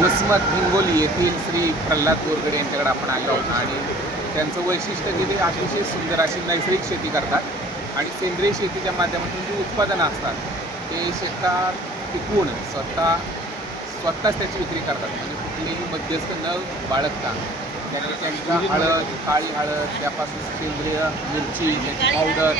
वसमत हिंगोली येथील श्री प्रल्हाद बोरगडे यांच्याकडे आपण आलो आहोत. आणि त्यांचं वैशिष्ट्य की ते अतिशय सुंदर अशी नैसर्गिक शेती करतात. आणि सेंद्रिय शेतीच्या माध्यमातून जी उत्पादनं असतात ते शेतात टिकवून स्वतः स्वतःच त्याची विक्री करतात. म्हणजे कुठलेही मध्यस्थ न बाळगता त्यांनी त्यांच्या हळद काळी हळद त्यापासून सेंद्रिय मिरची त्याची पावडर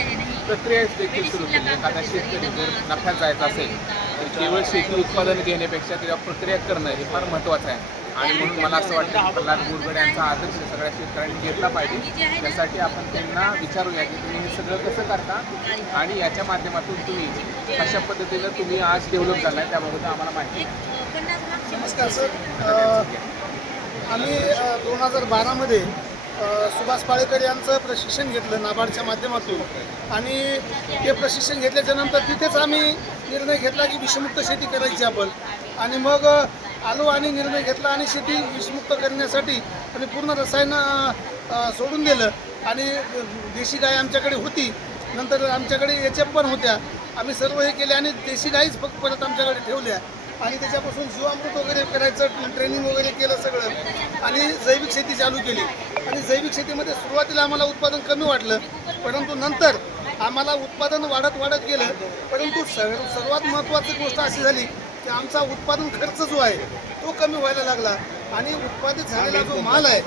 प्रक्रिया देखील सुरू केली. एखादा शेतकरी जर नफ्यात जायचा असेल तर केवळ शेती उत्पादन घेण्यापेक्षा त्याच्यावर प्रक्रिया करणं हे फार महत्त्वाचं आहे. आणि म्हणून मला असं वाटतं की प्रल्हाद गुरगडे यांचा आदर्श सगळ्या शेतकऱ्यांनी घेतला पाहिजे. त्यासाठी आपण त्यांना विचारूया की तुम्ही हे सगळं कसं करता आणि याच्या माध्यमातून तुम्ही कशा पद्धतीनं तुम्ही आज डेव्हलप झालाय त्याबाबत आम्हाला माहिती. नमस्कार सर. आम्ही दोन हजार बारामध्ये सुभाष पाळेकर यांचं प्रशिक्षण घेतलं नाबार्डच्या माध्यमातून. आणि ते प्रशिक्षण घेतल्याच्या नंतर तिथेच आम्ही निर्णय घेतला की विषमुक्त शेती करायची आपण. आणि मग आलो आणि निर्णय घेतला आणि शेती विषमुक्त करण्यासाठी आम्ही पूर्ण रसायन सोडून दिलं. आणि देशी गाय आमच्याकडे होती. नंतर आमच्याकडे एच एफ पण होत्या. आम्ही सर्व हे केले आणि देशी गाईच फक्त परत आमच्याकडे ठेवल्या. आणि त्याच्यापासून जीवामृत वगैरे करायचं ट्रेनिंग वगैरे केलं सगळं. आणि जैविक शेती चालू केली. आणि जैविक शेतीमध्ये सुरुवातीला आम्हाला उत्पादन कमी वाटलं. परंतु नंतर आम्हाला उत्पादन वाढत वाढत गेलं. परंतु सर्वात महत्त्वाची गोष्ट अशी झाली की आमचा उत्पादन खर्च जो आहे तो कमी व्हायला लागला. आणि उत्पादित झालेला जो माल आहे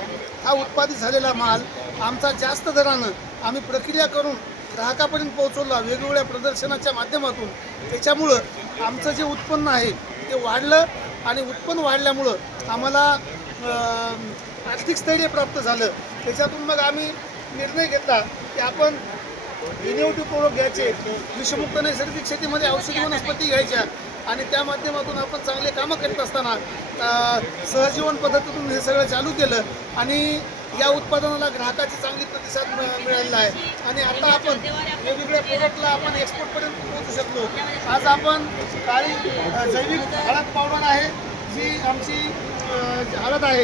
हा उत्पादित झालेला माल आमचा जास्त दरानं आम्ही प्रक्रिया करून ग्राहकापर्यंत पोहोचवला. वेगवेगळ्या प्रदर्शनाच्या माध्यमातून. त्याच्यामुळं आमचं जे उत्पन्न आहे ते वाढलं आणि उत्पन्न वाढल्यामुळं आम्हाला आर्थिक स्थैर्य प्राप्त झालं. त्याच्यातून मग आम्ही निर्णय घेतला की आपण इनोव्हेटिव्ह प्रोडक्ट घ्यायचे विषमुक्त नैसर्गिक शेतीमध्ये औषधी वनस्पती घ्यायच्या आणि त्या माध्यमातून आपण चांगले कामं करत असताना सहजीवन पद्धतीतून हे सगळं चालू केलं आणि या उत्पादनाला ग्राहकाची चांगली प्रतिसाद मिळालेला आहे. आणि आता आपण वेगवेगळ्या प्रोडक्टला आपण एक्सपोर्टपर्यंत पोहोचू शकलो आज आपण काळी जैविक हळद पावडर आहे जी आमची हळद आहे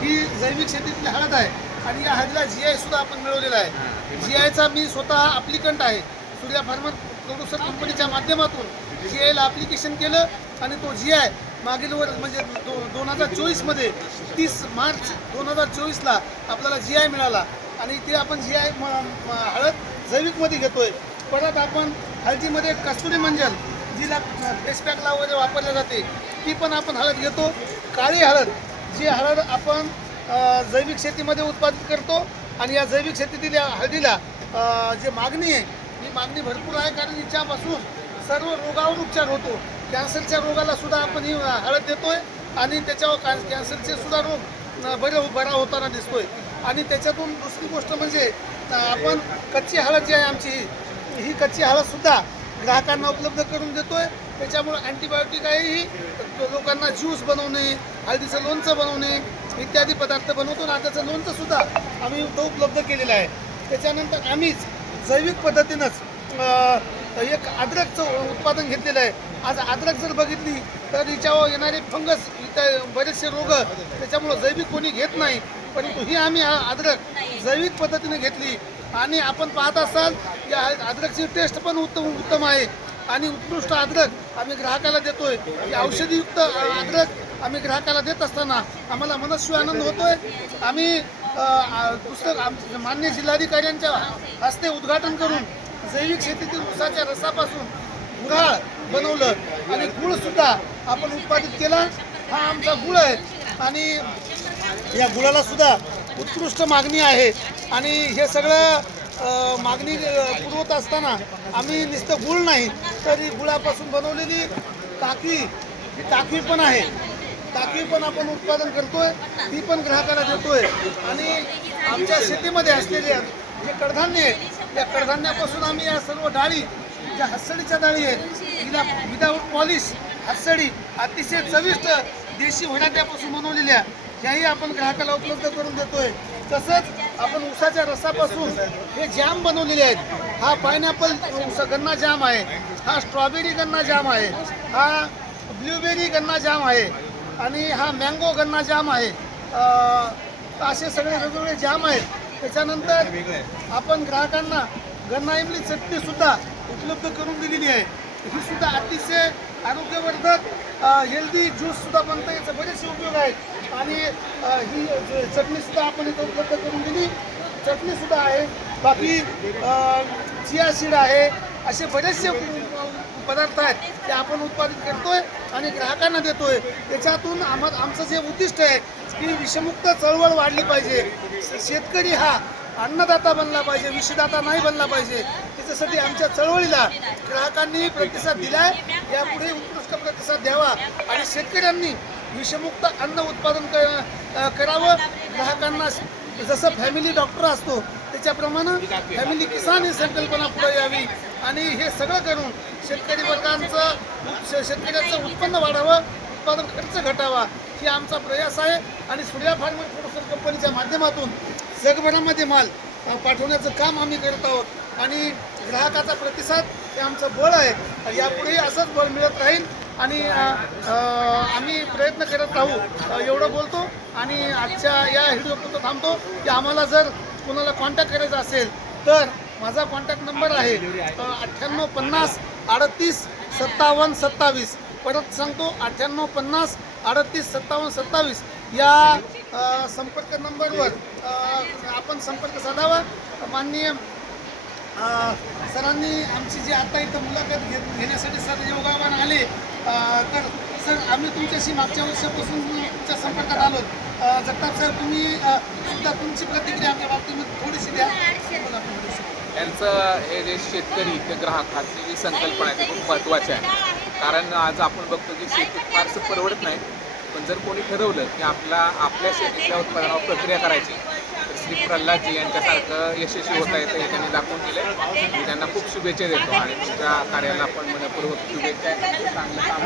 ही जैविक शेतीतली हळद आहे. आणि या हळदीला जी आय सुद्धा आपण मिळवलेला आहे. जी आयचा मी स्वतः अप्लिकंट आहे. सूर्या फार्मर प्रोड्युसर कंपनीच्या माध्यमातून जी आयला अप्लिकेशन केलं आणि तो जी आय मागील वर म्हणजे दो दोन हजार चोवीसमध्ये तीस मार्च दोन हजार चोवीसला आपल्याला जी आय मिळाला. आणि ते आपण जी आय हळद जैविकमध्ये घेतोय. परत आपण हळदीमध्ये कस्तुरी मंजल जिला फेसपॅकला वगैरे वापरल्या जाते ती पण आपण हळद घेतो. काळी हळद जी हळद आपण जैविक शेतीमध्ये उत्पादित करतो आणि या जैविक शेतीतील या हळदीला जी मागणी आहे ही मागणी भरपूर आहे कारण हिच्यापासून सर्व रोगावर उपचार होतो कॅन्सरच्या रोगाला सुद्धा आपण ही हळद देतो आहे आणि त्याच्यावर कॅन कॅन्सरचे सुद्धा रोग बरे हो, बरा होताना दिसतोय. आणि त्याच्यातून दुसरी गोष्ट म्हणजे आपण कच्ची हळद जी आहे आमची ही ही कच्ची हळदसुद्धा ग्राहकांना उपलब्ध करून देतोय. त्याच्यामुळे अँटीबायोटिक आहे ही लोकांना ज्यूस बनवणे हळदीचं लोणचं बनवणे इत्यादी पदार्थ बनवतो. आणि त्याचं लोणचं सुद्धा आम्ही तो उपलब्ध केलेलं आहे. त्याच्यानंतर आम्हीच जैविक पद्धतीनंच एक अद्रकचं उत्पादन घेतलेलं आहे. आज अद्रक जर बघितली तर हिच्यावर येणारे फंगस इतर बरेचसे रोग त्याच्यामुळं जैविक कोणी घेत नाही. परंतु ही आम्ही अद्रक जैविक पद्धतीने घेतली. आणि आपण पाहत असाल या अद्रकची टेस्ट पण उत्तम उत्तम आहे. आणि उत्कृष्ट अद्रक आम्ही ग्राहकाला देतोय. ही औषधीयुक्त अद्रक आम्ही ग्राहकाला देत असताना आम्हाला मनस्वी आनंद होतोय. आम्ही पुस्तक आम- मान्य जिल्हाधिकाऱ्यांच्या हस्ते उद्घाटन करून जैविक शेतीतील ऊसाच्या रसापासून गुराळ बनवलं आणि गुळसुद्धा आपण उत्पादित केला. हा आमचा गुळ आहे. आणि या गुळाला सुद्धा उत्कृष्ट मागणी आहे. आणि हे सगळं मागणी पुरवत असताना आम्ही नुसतं गुळ नाही तर ही गुळापासून बनवलेली टाकी ही टाकी पण आहे. टाकी पण आपण उत्पादन करतोय ती पण ग्राहकाला देतोय. आणि आमच्या शेतीमध्ये असलेले जे कडधान्य आहे त्या कडधान्यापासून आम्ही या सर्व डाळी ज्या हसडीच्या डाळी आहेत हिला विदाऊट पॉलिश हसडी अतिशय चविष्ट देशी होण्यापासून बनवलेल्या ह्याही आपण ग्राहकाला उपलब्ध करून देतोय. तसंच आपण उसाच्या रसापासून हे जॅम बनवलेले आहेत. हा पायनॅपल गन्ना जाम आहे. हा स्ट्रॉबेरी गन्ना जाम आहे. हा ब्ल्यूबेरी गन्ना जाम आहे. आणि हा मँगो गन्ना जाम आहे. तर असे सगळे वेगवेगळे जाम आहेत. त्याच्यानंतर आपण ग्राहकांना गन्ना इमली चटणीसुद्धा उपलब्ध करून दिलेली आहे. ही सुद्धा अतिशय आरोग्यवर्धक हेल्दी ज्यूससुद्धा बनतं. याचा बरेचसे उपयोग आहेत. आणि ही चटणीसुद्धा आपण इथं उपलब्ध करून दिली. चटणीसुद्धा आहे. बाकी चिया सीड आहे. असे बरेचसे पदार्थ आहेत ते आपण उत्पादित करतोय आणि ग्राहकांना देतोय. त्याच्यातून आम आमचं जे उद्दिष्ट आहे की विषमुक्त चळवळ वाढली पाहिजे. शेतकरी हा अन्नदाता बनला पाहिजे विषदाता नाही बनला पाहिजे. त्याच्यासाठी आमच्या चळवळीला ग्राहकांनी प्रतिसाद दिलाय. यापुढे उत्कृष्ट प्रतिसाद द्यावा. आणि शेतकऱ्यांनी विषमुक्त अन्न उत्पादन क- करावं. ग्राहकांना जसं फॅमिली डॉक्टर असतो त्याच्याप्रमाणे फॅमिली किसान ही संकल्पना पुढे यावी. आणि हे सगळं करून शेतकरी वर्गांचं उप- शेतकऱ्याचं उत्पन्न वाढावं उत्पादन खर्च घटावा ही आमचा प्रयास आहे. आणि सूर्या फार्मर प्रोडक्शन कंपनीच्या माध्यमातून जगभरामध्ये माल पाठवण्याचं काम आम्ही करत आहोत. आणि ग्राहकाचा प्रतिसाद हे आमचं बळ आहे. यापुढेही असंच बळ मिळत राहील. आणि आम्ही प्रयत्न करत राहू एवढं बोलतो आणि आजच्या या व्हिडिओपुरतं थांबतो की आम्हाला जर कोणाला कॉन्टॅक्ट करायचा असेल तर माझा कॉन्टॅक्ट नंबर आहे अठ्ठ्याण्णव पन्नास अडतीस सत्तावन्न सत्तावीस. परत सांगतो अठ्ठ्याण्णव पन्नास अडतीस सत्तावन्न सत्तावीस. या संपर्क नंबरवर आपण संपर्क साधावा. माननीय सरांनी आमची जी आता इथं मुलाखत घेत घेण्यासाठी सर योगावान आले तर सर आम्ही तुमच्याशी मागच्या वर्षापासून तुमच्या संपर्कात आलो. जगताप सर तुम्ही सुद्धा तुमची प्रतिक्रिया आमच्या बाबतीत थोडीशी द्या. यांचं हे जे शेतकरी ते ग्राहक ह्याची जी संकल्पना आहे ती खूप महत्त्वाची आहे. कारण आज आपण बघतो की शेती फारसं परवडत नाही. पण जर कोणी ठरवलं की आपला आपल्या शेतीच्या उत्पादनावर प्रक्रिया करायची श्री प्रल्हादजी यांच्यासारखं यशस्वी होता येतं हे त्यांनी दाखवून दिलं मी त्यांना खूप शुभेच्छा देतो आणि तुमच्या कार्याला आपण मनपूर्वक शुभेच्छा चांगलं काम